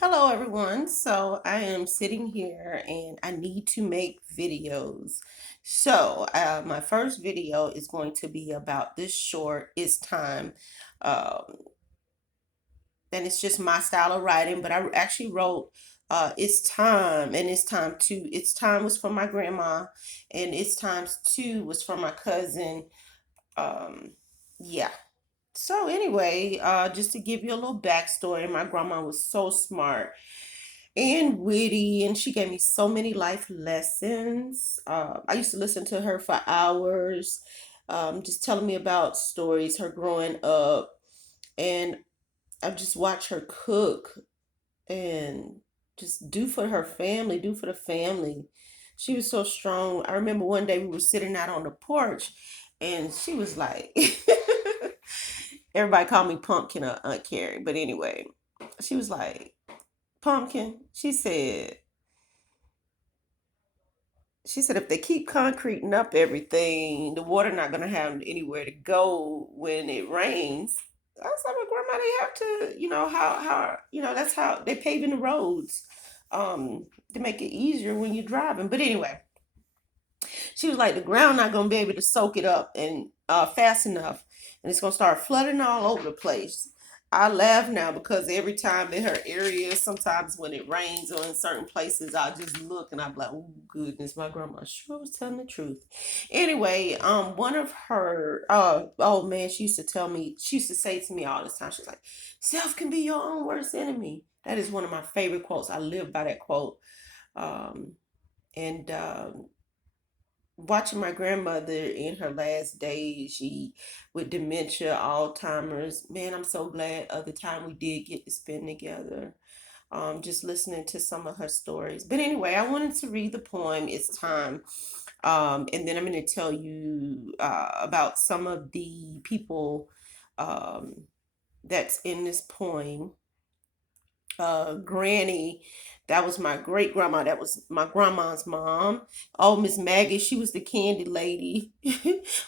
Hello, everyone. So I am sitting here and I need to make videos. My first video is going to be about this short, It's Time. Um, and it's just my style of writing, but I actually wrote It's Time and It's Time Too. It's Time was from my grandma, and It's Times Two was from my cousin. Um, yeah. So anyway, just to give you a little backstory, my grandma was so smart and witty, and she gave me so many life lessons. I used to listen to her for hours, just telling me about stories, her growing up, and I just watch her cook and just do for her family, do for the family. She was so strong. I remember one day we were sitting out on the porch, and she was like, everybody called me Pumpkin or Aunt Carrie, but anyway, she was like, Pumpkin, she said if they keep concreting up everything, the water not gonna have anywhere to go when it rains. I was like, well, Grandma, they have to, that's how they paving the roads, to make it easier when you're driving. But anyway, she was like, the ground not gonna be able to soak it up and fast enough, and it's gonna start flooding all over the place. I laugh now because every time in her area, sometimes when it rains or in certain places, I just look and I'm like, oh goodness, my grandma sure was telling the truth. Anyway, one of her, oh man, she used to say to me all the time, she's like, self can be your own worst enemy. That is one of my favorite quotes. I live by that quote. Um, and Watching my grandmother in her last days, she with dementia, Alzheimer's. Man, I'm so glad of the time we did get to spend together. Just listening to some of her stories. But anyway, I wanted to read the poem. It's time. And then I'm going to tell you about some of the people um, that's in this poem. Granny, that was my great grandma. That was my grandma's mom. Oh, Miss Maggie, she was the candy lady.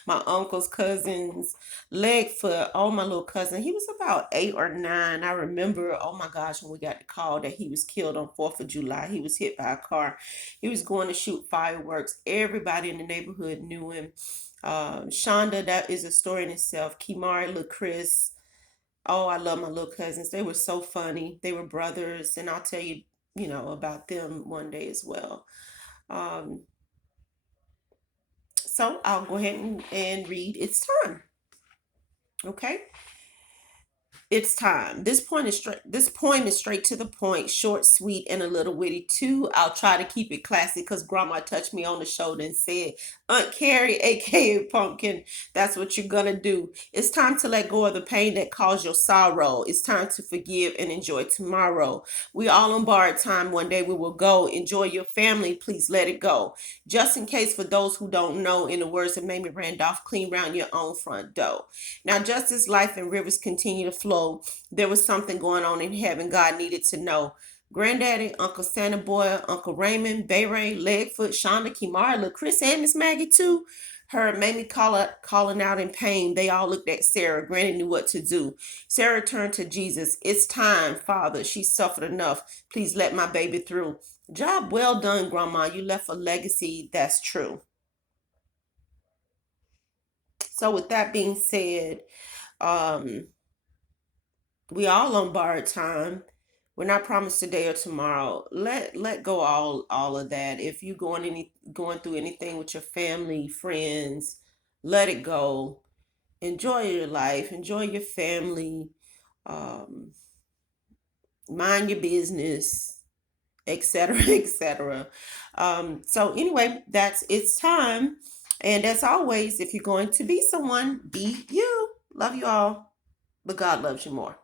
My uncle's cousins, Legfoot, oh my little cousin. He was about 8 or 9. I remember, oh my gosh, when we got the call that he was killed on 4th of July. He was hit by a car. He was going to shoot fireworks. Everybody in the neighborhood knew him. Shonda, that is a story in itself. Kimari, LaChris. Oh, I love my little cousins. They were so funny. They were brothers, and I'll tell you, about them one day as well. Um, so I'll go ahead and read It's Time. Okay. It's time. This poem is straight to the point, short, sweet, and a little witty too. I'll try to keep it classy because Grandma touched me on the shoulder and said, "Aunt Carrie, aka Pumpkin, that's what you're gonna do. It's time to let go of the pain that caused your sorrow. It's time to forgive and enjoy tomorrow. We all on borrowed time. One day we will go. Enjoy your family. Please let it go. Just in case, for those who don't know, in the words of Mamie Randolph, clean round your own front door." Now, just as life and rivers continue to flow, there was something going on in heaven God needed to know. Granddaddy, Uncle Santa Boy, Uncle Raymond, Bay Ray, Legfoot, Shonda, Kimara, Lil Chris, and Miss Maggie too heard Mamie calling out in pain. They all looked at Sarah. Granny knew what to do. Sarah turned to Jesus. "It's time, Father. She suffered enough. Please let my baby through." Job well done, Grandma. You left a legacy that's true. So, with that being said, um, we all on borrowed time. We're not promised today or tomorrow. Let go all of that. If you going through anything with your family, friends, let it go. Enjoy your life. Enjoy your family. Um, Mind your business, etc., etc. So anyway, that's It's time. And as always, if you're going to be someone, be you. Love you all, but God loves you more.